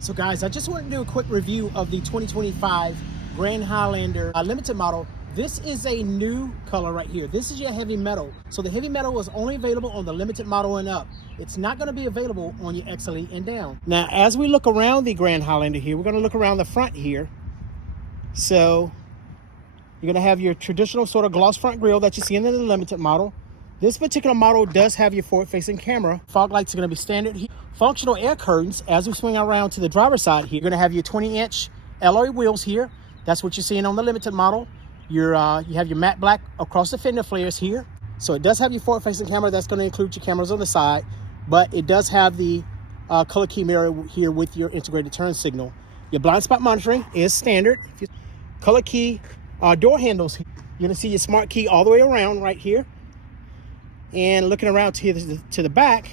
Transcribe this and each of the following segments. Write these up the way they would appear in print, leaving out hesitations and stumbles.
So guys, I just want to do a quick review of the 2025 Grand Highlander limited model. This is a new color right here. This is your heavy metal. So the heavy metal is only available on the limited model and up. It's not going to be available on your XLE and down. Now, as we look around the Grand Highlander here, we're going to look around the front here. So you're going to have your traditional sort of gloss front grille that you see in the limited model. This particular model does have your forward-facing camera. Fog lights are going to be standard here. Functional air curtains. As we swing around to the driver's side here, you're going to have your 20-inch alloy wheels here. That's what you're seeing on the limited model. You have your matte black across the fender flares here. So it does have your forward-facing camera. That's going to include your cameras on the side, but it does have the color key mirror here with your integrated turn signal. Your blind spot monitoring is standard. Color key door handles. You're going to see your smart key all the way around right here. And looking around to the back,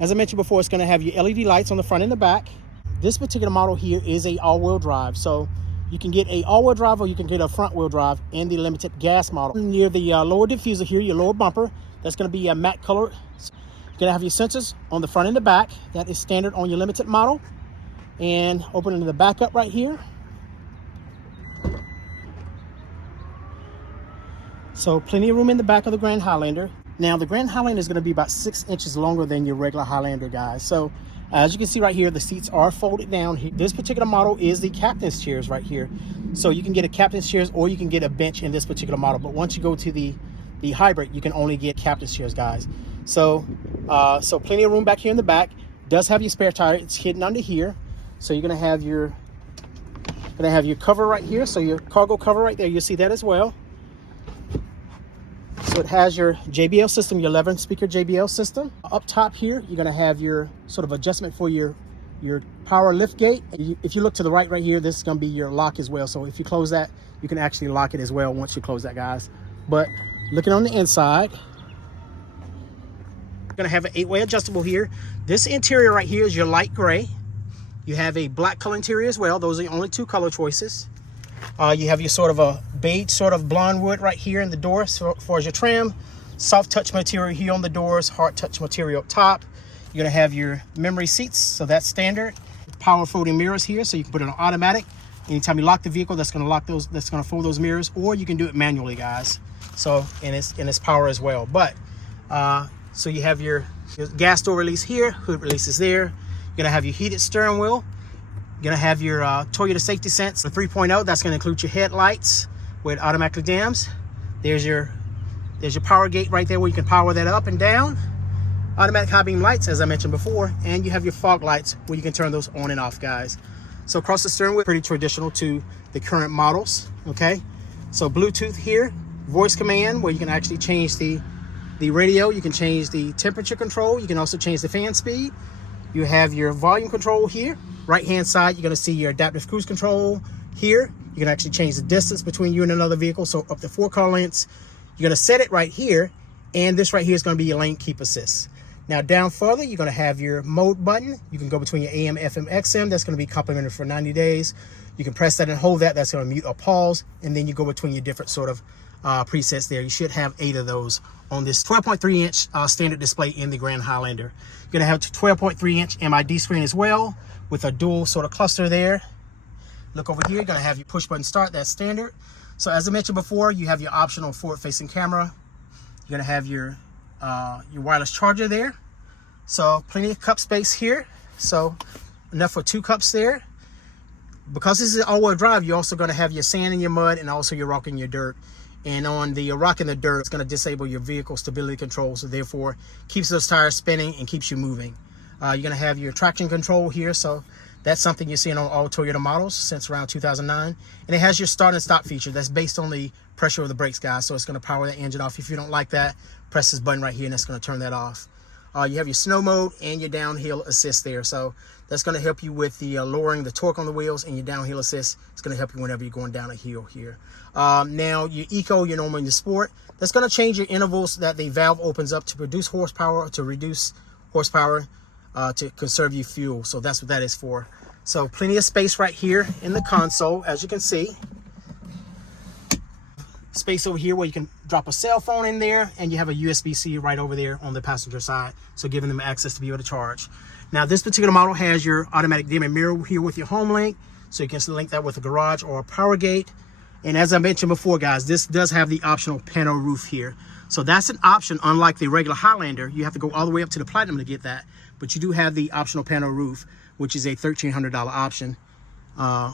as I mentioned before, it's going to have your LED lights on the front and the back. This particular model here is a all-wheel drive, so you can get a all-wheel drive or you can get a front-wheel drive in the limited gas model. Near the lower diffuser here, your lower bumper, that's going to be a matte color. You're going to have your sensors on the front and the back. That is standard on your limited model. And opening the back up right here. So plenty of room in the back of the Grand Highlander. Now the Grand Highlander is going to be about 6 inches longer than your regular Highlander, guys. So as you can see right here, the seats are folded down here. This particular model is the captain's chairs right here. So you can get a captain's chairs or you can get a bench in this particular model. But once you go to the hybrid, you can only get captain's chairs, guys. So so plenty of room back here in the back. Does have your spare tire. It's hidden under here. So you're going to have your cover right here. So your cargo cover right there. You'll see that as well. So it has your JBL system, your 11-speaker JBL system. Up top here, you're going to have your sort of adjustment for your power lift gate. If you look to the right here, this is going to be your lock as well. So if you close that, you can actually lock it as well once you close that, guys. But looking on the inside, you're going to have an 8-way adjustable here. This interior right here is your light gray. You have a black color interior as well. Those are the only two color choices. You have your sort of a beige sort of blonde wood right here in the door so far as your trim. Soft touch material here on the doors, hard touch material up top. You're going to have your memory seats, so that's standard. Power folding mirrors here, so you can put it on automatic. Anytime you lock the vehicle, that's going to lock those, that's going to fold those mirrors, or you can do it manually, guys. So and it's power as well. But so you have your gas door release here, hood release is there. You're going to have your heated steering wheel. You're going to have your Toyota Safety Sense, the 3.0. That's going to include your headlights with automatically dams. There's your power gate right there where you can power that up and down. Automatic high beam lights, as I mentioned before. And you have your fog lights where you can turn those on and off, guys. So across the steering wheel, pretty traditional to the current models, okay? So Bluetooth here, voice command where you can actually change the radio. You can change the temperature control. You can also change the fan speed. You have your volume control here. Right hand side, you're going to see your adaptive cruise control here. You can actually change the distance between you and another vehicle, so up to 4 car lengths. You're going to set it right here, and this right here is going to be your lane keep assist. Now down further, you're going to have your mode button. You can go between your AM, FM, XM. That's going to be complimentary for 90 days. You can press that and hold that. That's going to mute or pause, and then you go between your different sort of presets there. You should have 8 of those on this 12.3-inch standard display in the Grand Highlander. You're going to have a 12.3-inch MID screen as well, with a dual sort of cluster there. Look over here, you're going to have your push button start, that's standard. So as I mentioned before, you have your optional forward-facing camera. You're going to have your wireless charger there. So plenty of cup space here. So enough for 2 cups there. Because this is all-wheel drive, you're also going to have your sand and your mud and also your rock and your dirt. And on the rock and the dirt, it's going to disable your vehicle stability control, so therefore keeps those tires spinning and keeps you moving. You're going to have your traction control here, so that's something you're seeing on all Toyota models since around 2009. And it has your start and stop feature. That's based on the pressure of the brakes, guys, so it's going to power that engine off. If you don't like that, press this button right here, and it's going to turn that off. You have your snow mode and your downhill assist there, so that's going to help you with the lowering the torque on the wheels, and your downhill assist. It's going to help you whenever you're going down a hill here. Now, your Eco, your normal, and your Sport, that's going to change your intervals that the valve opens up to produce horsepower or to reduce horsepower. To conserve you fuel, so that's what that is for. So plenty of space right here in the console, as you can see. Space over here where you can drop a cell phone in there, and you have a USB-C right over there on the passenger side, so giving them access to be able to charge. Now this particular model has your automatic dimming mirror here with your home link, so you can link that with a garage or a power gate. And as I mentioned before, guys, this does have the optional panel roof here. So that's an option. Unlike the regular Highlander, you have to go all the way up to the Platinum to get that. But you do have the optional panel roof, which is a $1,300 option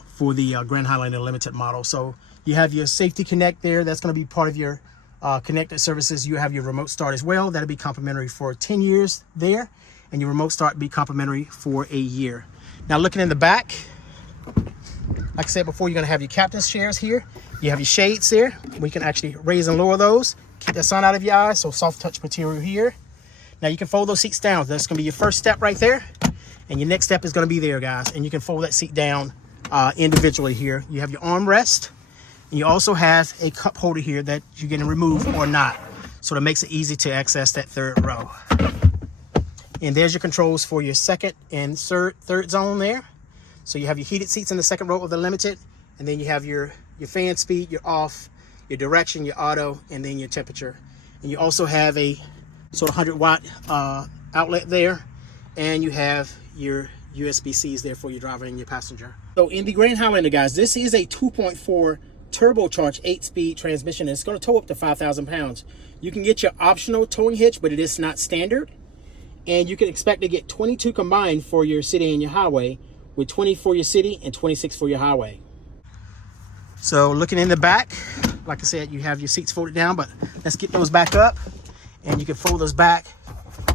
for the Grand Highlander Limited model. So you have your safety connect there. That's going to be part of your connected services. You have your remote start as well. That'll be complimentary for 10 years there. And your remote start be complimentary for a year. Now looking in the back, like I said before, you're going to have your captain's chairs here. You have your shades there. We can actually raise and lower those. Keep the sun out of your eyes. So soft touch material here. Now you can fold those seats down. That's going to be your first step right there. And your next step is going to be there, guys. And you can fold that seat down individually here. You have your armrest. And you also have a cup holder here that you can remove or not. So that makes it easy to access that third row. And there's your controls for your second and third zone there. So you have your heated seats in the second row of the Limited, and then you have your fan speed, your off, your direction, your auto, and then your temperature. And you also have a sort of 100-watt outlet there, and you have your USB-Cs there for your driver and your passenger. So in the Grand Highlander, guys, this is a 2.4 turbocharged 8-speed transmission, and it's going to tow up to 5,000 pounds. You can get your optional towing hitch, but it is not standard. And you can expect to get 22 combined for your city and your highway, with 20 for your city and 26 for your highway. So looking in the back, like I said, you have your seats folded down, but let's get those back up. And you can fold those back.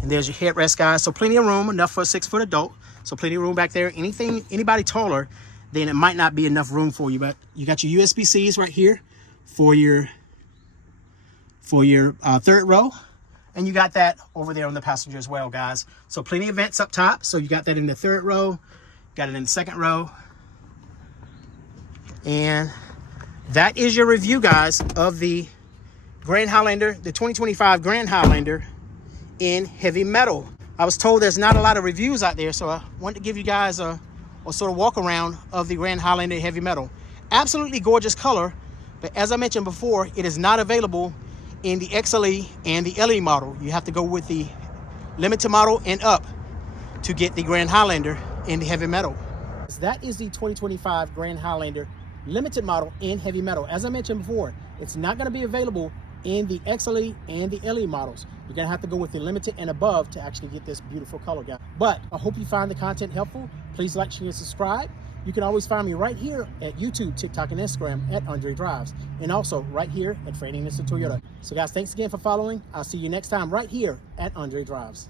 And there's your headrest, guys. So plenty of room, enough for a 6-foot adult. So plenty of room back there. Anybody taller, then it might not be enough room for you. But you got your USB-Cs right here for your third row. And you got that over there on the passenger as well, guys. So plenty of vents up top. So you got that in the third row. Got it in the second row. And that is your review, guys, of the Grand Highlander, the 2025 Grand Highlander in heavy metal. I was told there's not a lot of reviews out there, so I wanted to give you guys a sort of walk around of the Grand Highlander heavy metal. Absolutely gorgeous color, but as I mentioned before, it is not available in the XLE and the LE model. You have to go with the Limited model and up to get the Grand Highlander in the heavy metal. That is the 2025 Grand Highlander Limited model in heavy metal. As I mentioned before, it's not going to be available in the XLE and the LE models. You're going to have to go with the Limited and above to actually get this beautiful color, guys. But I hope you find the content helpful. Please like, share, and subscribe. You can always find me right here at YouTube, TikTok, and Instagram at Andre Drives, and also right here at Freighting Instant Toyota. So guys, thanks again for following. I'll see you next time right here at Andre Drives.